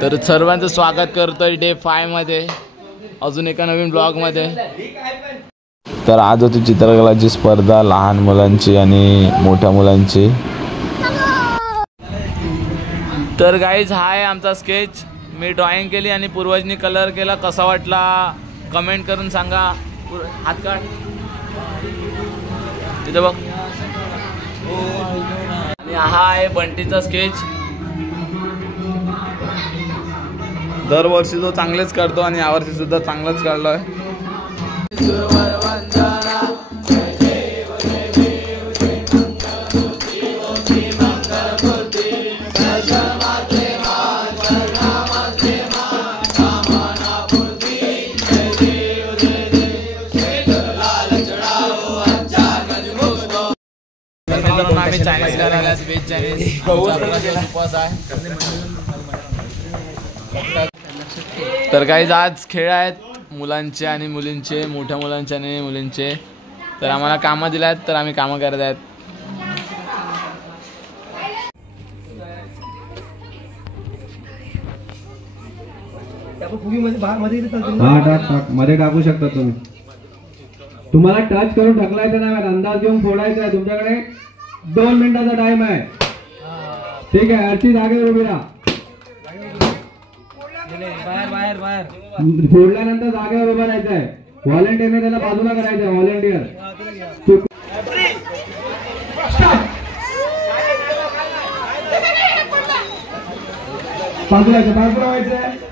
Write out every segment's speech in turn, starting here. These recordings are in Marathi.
तर सर्वांचं स्वागत करतोय डे 5 मध्ये अजून एका नवीन ब्लॉग मध्ये। तर आज होती चित्रकलाची स्पर्धा लहान मुलांची आणि मोठ्या मुलांची। तर गाईज हा आहे आमचा स्केच। मी ड्रॉइंग केली आणि पूर्वजनी कलर केला। कसा वाटला कमेंट करून सांगा। हात काढ तिथे बघ। आणि हा आहे बंटीचा स्केच। दरवर्षी तो चांगलेच करतो आणि यावर्षी सुद्धा चांगलंच काढलोय। आम्ही चायनीज करायला व्हेज चायनीज उपवास आहे। तर काही आज खेळ आहेत मुलांचे आणि मुलींचे, मोठ्या मुलांचे आणि मुलींचे। तर आम्हाला कामं दिले आहेत तर आम्ही कामं करत आहेत। मध्ये टाकू शकता तुम्ही। तुम्हाला टच करून ढकलायचं नाही, अंदाज घेऊन फोडायचा आहे। तुमच्याकडे 2 मिनिटाचा टाइम आहे, ठीक आहे। अर्ची जागेवर उभी राहा। फोडल्यानंतर जागेवर उभं राहायचं आहे। व्हॉलेंटियरने त्याला बाजूला करायचं आहे। व्हॉलेंटियर बाजूला व्हायचं आहे।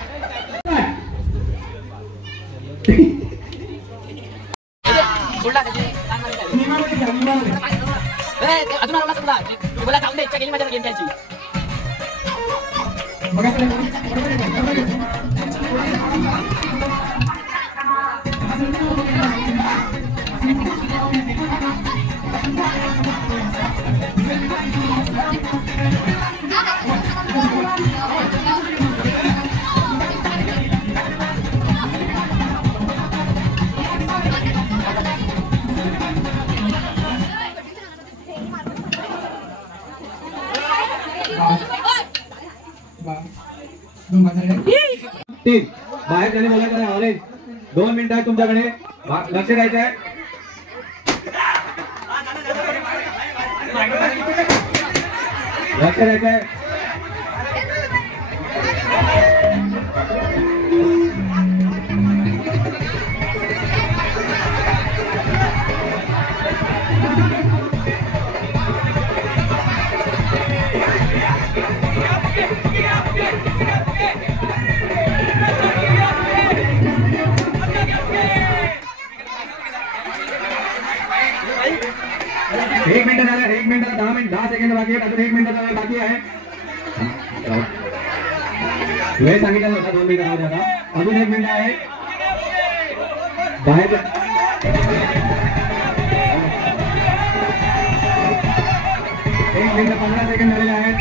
बाहेर जाणे बोलायचं नाही। ऑरेंज 2 मिनिटं आहे तुमच्याकडे, लक्ष द्यायचं आहे। लक्ष द्यायचं आहे। एक मिनिट झालं, 1 मिनिट 10 सेकंड बाकी आहे। अजून 1 मिनिटाचा वेळ बाकी आहे। वेळ सांगितलं होता 2 मिनिटामध्ये, आता अजून 1 मिनिट आहे। बाहेर 1 मिनिट 15 सेकंड झालेले आहेत।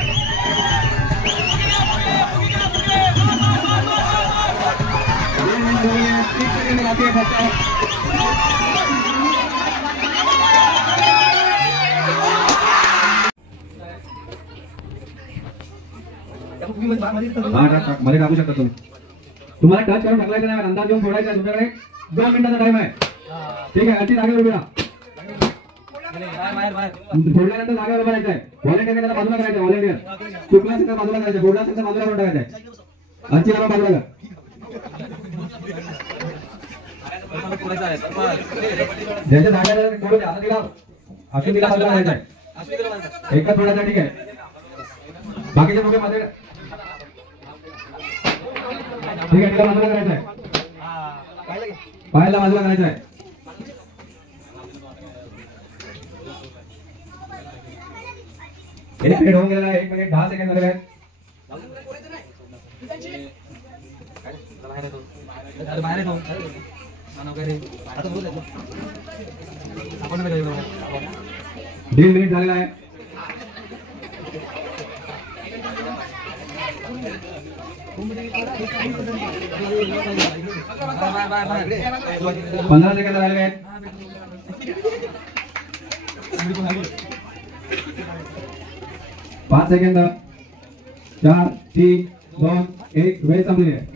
बाकी आहे फक्त। मध्ये टाकू शकता तुम्ही। तुम्हाला टच करून ढकलायचं नाही, अंदाज घेऊन फोडायचा आहे। तुमच्याकडे 2 मिनिटाचा टाइम आहे, ठीक आहे। अर्ची जागेवर उभी राहा। फोडल्यानंतर जागेवर उभं राहायचं आहे। व्हॉलेंटियरने त्याला बाजूला करायचं आहे। व्हॉलेंटियर चुकला असेल तर बाजूला करायचं, फोडला असेल तर बाजूला करून टाकायचं आहे। अर्ची बाजूला कर। ज्याच्या जागेवर फोडू द्या। आता तिला अशी तिला बाजूला करायचं आहे। एकच फोडायचं, ठीक आहे। बाकीच्या मुलं मध्ये ठीक आहे, बाजूला करायचं आहे। पायाला बाजूला करायचं आहे। एक मिनिट होऊन गेलेला आहे। 1 मिनिट 10 सेकंड झालेले आहेत। दीड मिनिट झालेला आहे। पंधरा सेकंद राहिले आहेत। 5 सेकंद 4 3 2 1 वेळ संपली आहे.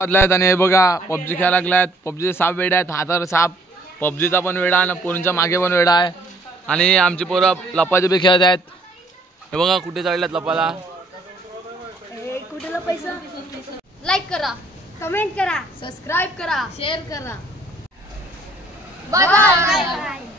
बदलायत आणि हे बघा पबजी खेळायला लागलायत. पबजीचे 6 वेडे आहेत, हातावर 6. पबजीचा पण वेडा आहे, पोरींच्या मागे पण वेडा आहे. आणि आमची पोरं लपाचे बी खेळत आहेत. हे बघा कुठे चढल्यात लपाला. कुठेला पैसा. लाईक करा, कमेंट करा, सबस्क्राइब करा, शेअर करा. Bye bye.